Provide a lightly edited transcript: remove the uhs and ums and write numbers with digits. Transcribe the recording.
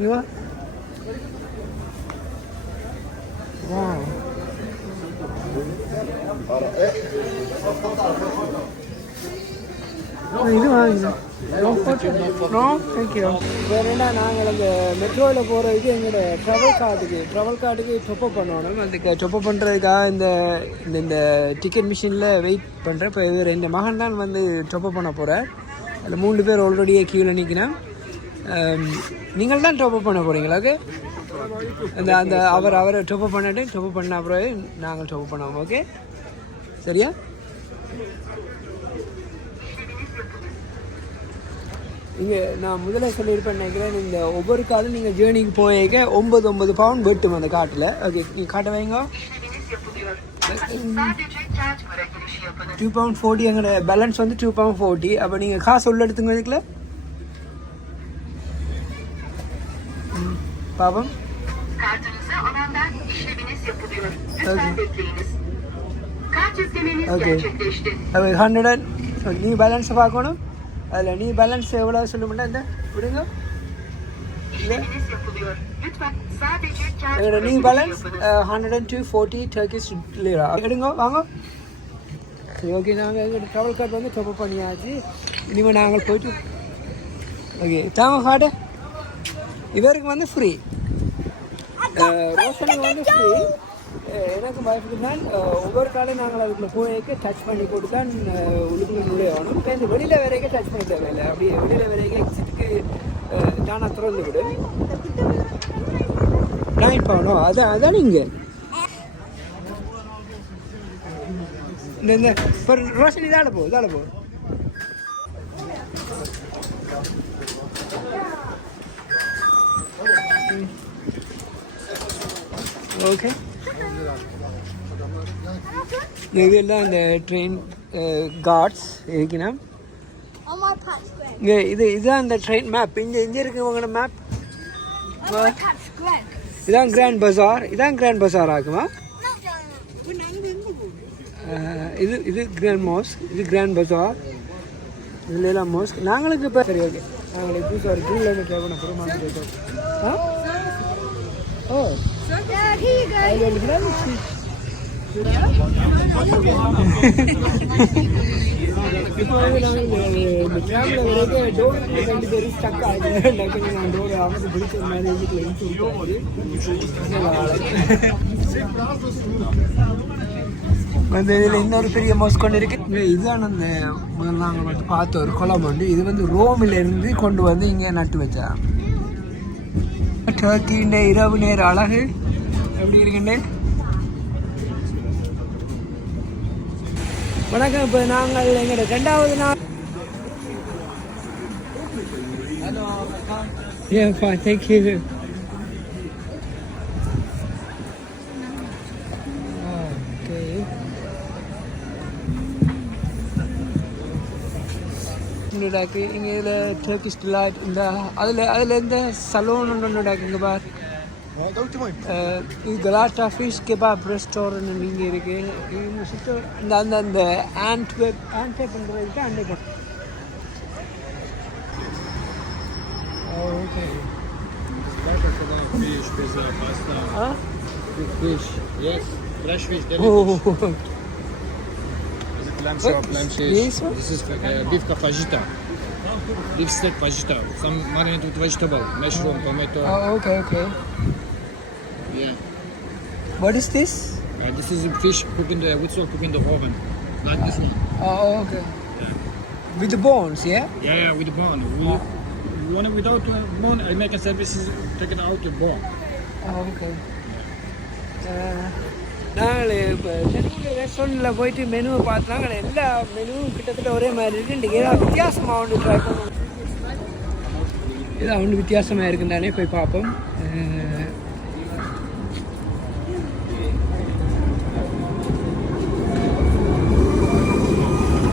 இங்கே வா. Wow. இது வாங்கினோம். No thank you. வேறு என்ன, நாங்கள் அந்த மெட்ரோவில் போகிறதுக்கு எங்களோட ட்ராவல் கார்டுக்கு டொப்பப் பண்ணணும். அதுக்கு டொப்பப் பண்ணுறதுக்காக இந்த டிக்கெட் மிஷினில் வெயிட் பண்ணுறேன். இப்போ இவர் என் மகன் தான் வந்து டொப்பப் பண்ண போகிறேன். அதில் 3 பேர் ஆல்ரெடியே கீழே நிற்கிறேன். நீங்கள் தான் டொப்பப் பண்ண போகிறீங்களாக்கு அந்த அவரை டொப்பப் பண்ண அப்புறம் நாங்கள் டொப்பப் பண்ணுவோம். ஓகே சரியா? இங்கே நான் முதல்ல சொல்லியிருப்பேன் நினைக்கிறேன். இந்த ஒவ்வொரு காலும் நீங்கள் ஜேர்னிக்கு போயிருக்க 9 பவுண்ட் வெட்டும் அந்த காட்டில். ஓகே நீங்கள் காட்ட வைங்க. £2.40 எங்களோட பேலன்ஸ் வந்து £2.40. அப்போ நீங்கள் காசு உள்ள எடுத்துங்க இதுக்குள்ள பாபம். ஓகே அப்போ 100 நீ பேலன்ஸை பார்க்கணும். அதில் நீ பேலன்ஸ் எவ்வளோ சொல்ல முடியல இந்த விடுங்க. என்னோட நீ பேலன்ஸ் 102.40 டர்க்கிஷ் லிரா எடுங்க வாங்க. சரி ஓகே, நாங்கள் எங்களோட ட்ராவல் கார்டு வந்து டொப்பப் பண்ணியாச்சு. இனிமேல் நாங்கள் போயிட்டு ஓகே தாங்க கார்டு. இவருக்கு வந்து ஃப்ரீ, ரோஷனுக்கு வந்து ஃப்ரீ. எனக்கு பயப்படுதான் ஒவ்வொரு காலையும் நாங்கள் அதுக்குள்ள போய்க்கு டச் பண்ணி போட்டு தான் உள்ளுக்குள்ள நுழையணும். இப்போ இந்த வெளியில் வரைக்கும் டச் பண்ண தேவையில்லை. அப்படியே வெளியில் வரைக்கும் எக்ஸிட்டுக்கு தானாக திறந்து விடு. நான் இப்போ அதான் இங்கே இந்த இப்போ ரோஷன் இதால போ. ஓகே இதெல்லாம் இந்த ட்ரெயின் கார்ட்ஸ் இருக்கணும். இதுதான் இந்த ட்ரெயின் மேப். இங்கே இருக்கு உங்களோட மேப். இதான் கிராண்ட் பஜார் ஆகுமா? இது கிராண்ட் மாஸ்க், இது கிராண்ட் பஜார். இதுல எல்லாம் மாஸ்க். நாங்களுக்கு இப்போ சரி ஓகே, நாங்களுக்கு புதுசாக ஒரு கிலோமீட்டர் ட்ரை பண்ண போகிறோம். ஓ இப்போ வந்து நாங்கள் இந்த ட்ராமில் வரைக்கும் டோர் 2 பேரும் ஸ்டக் ஆகிடுது. டக்குன்னு நான் டோர் அவங்க பிடிச்ச மாதிரி வந்து இதில் இன்னொரு பெரிய மாஸ்க் கொண்டு இருக்கு. இதுதான் அந்த முதல்ல நாங்கள் வந்து பார்த்த ஒரு குளம் உண்டு. இது வந்து ரோமிலிருந்து கொண்டு வந்து இங்கே நட்டு வச்சா. டர்க்கின்ற இரவு நேர அழகு எப்படி இருக்குன்னு. வணக்கம். இப்போ நாங்கள் எங்களோட 2வது நாள். Thank you. இங்கே இதில் டர்க்கிஷ் டிலைட் இந்த அதில் எந்த சலூன் ஒன்று இங்கே பார். இது கலாட்டா ஃபிஷ் கெபாப் ரெஸ்டாரண்ட் இங்கே இருக்கு. இந்த அந்த அந்த ஆன்ட்வேப்ன்றதுக்கு அண்டை பண்ண. Okay fish. Yes, fresh fish. Oh. Lamb chop, lamb fish. Yes, this is beef fajita. Beef steak fajita. Some marinated with vegetable, mushroom, tomato. Oh, okay. Yeah. What is this? This is fish cooked in the cooked in the oven, like this one. Oh, okay. Yeah. With the bones, yeah? Yeah, with the bone. You want it without bone? I make a service take it out the bone. Oh, okay. நாங்கள் இப்போ சென்னையில் ரெஸ்டாரண்ட்டில் போயிட்டு மெனுவை பார்த்தாங்க. எல்லா மெனுவும் கிட்டத்தட்ட ஒரே மாதிரி இருக்குது. இன்றைக்கி ஏதாவது வித்தியாசமாக ஒன்று ட்ரை பண்ணுவோம். ஏதாவது ஒன்று வித்தியாசமாக இருக்குன்னு தானே போய் பார்ப்போம்.